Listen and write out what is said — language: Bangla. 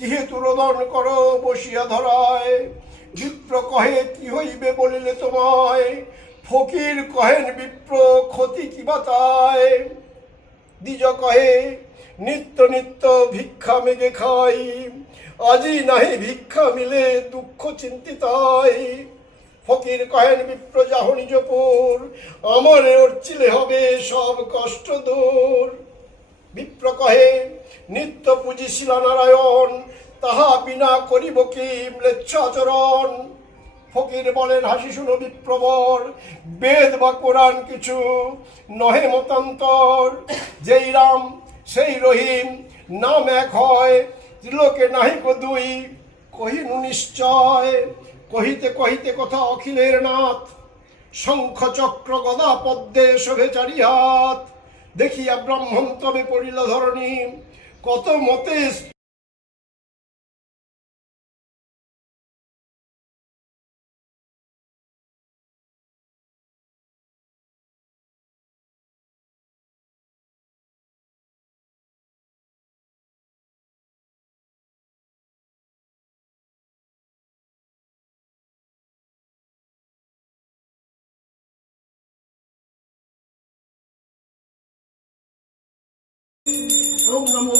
কিহেতু রোদন করো বসিয়া ধরায়। বিপ্র কহে কি হইবে বলিলে তোমায়, ফকির কহেন বিপ্র ক্ষতি কি বাতায়। দ্বিজ কহে নিত্য নিত্য ভিক্ষা মেঘে খাই, আজি নাহি ভিক্ষা মিলে দুঃখ চিন্তিতাই। ফকির কহেন বিপ্র যাহ নিজপুর, আমারে অর্চিলে হবে সব কষ্ট দূর। বিপ্র কহে নিত্য পূজিশিলা নারায়ণ, তাহা বিনা করিব কি ম্লেচ্ছাচরণ। ফকির বলেন হাসি শুনো বিপ্রবর, বেদ বা কোরআন কিছু নহে মতান্তর। যেই রাম সেই রহিম নাম এক হয়, ত্রিলোকে নাহিক দুই কহিনু নিশ্চয়। কহিতে কহিতে কথা অখিলের নাথ, শঙ্খ চক্র গদা পদ্মে শোভে চারি হাত। দেখিয়া ব্রাহ্মণ তবে পড়িল ধরণী, কত মতে ওম নমো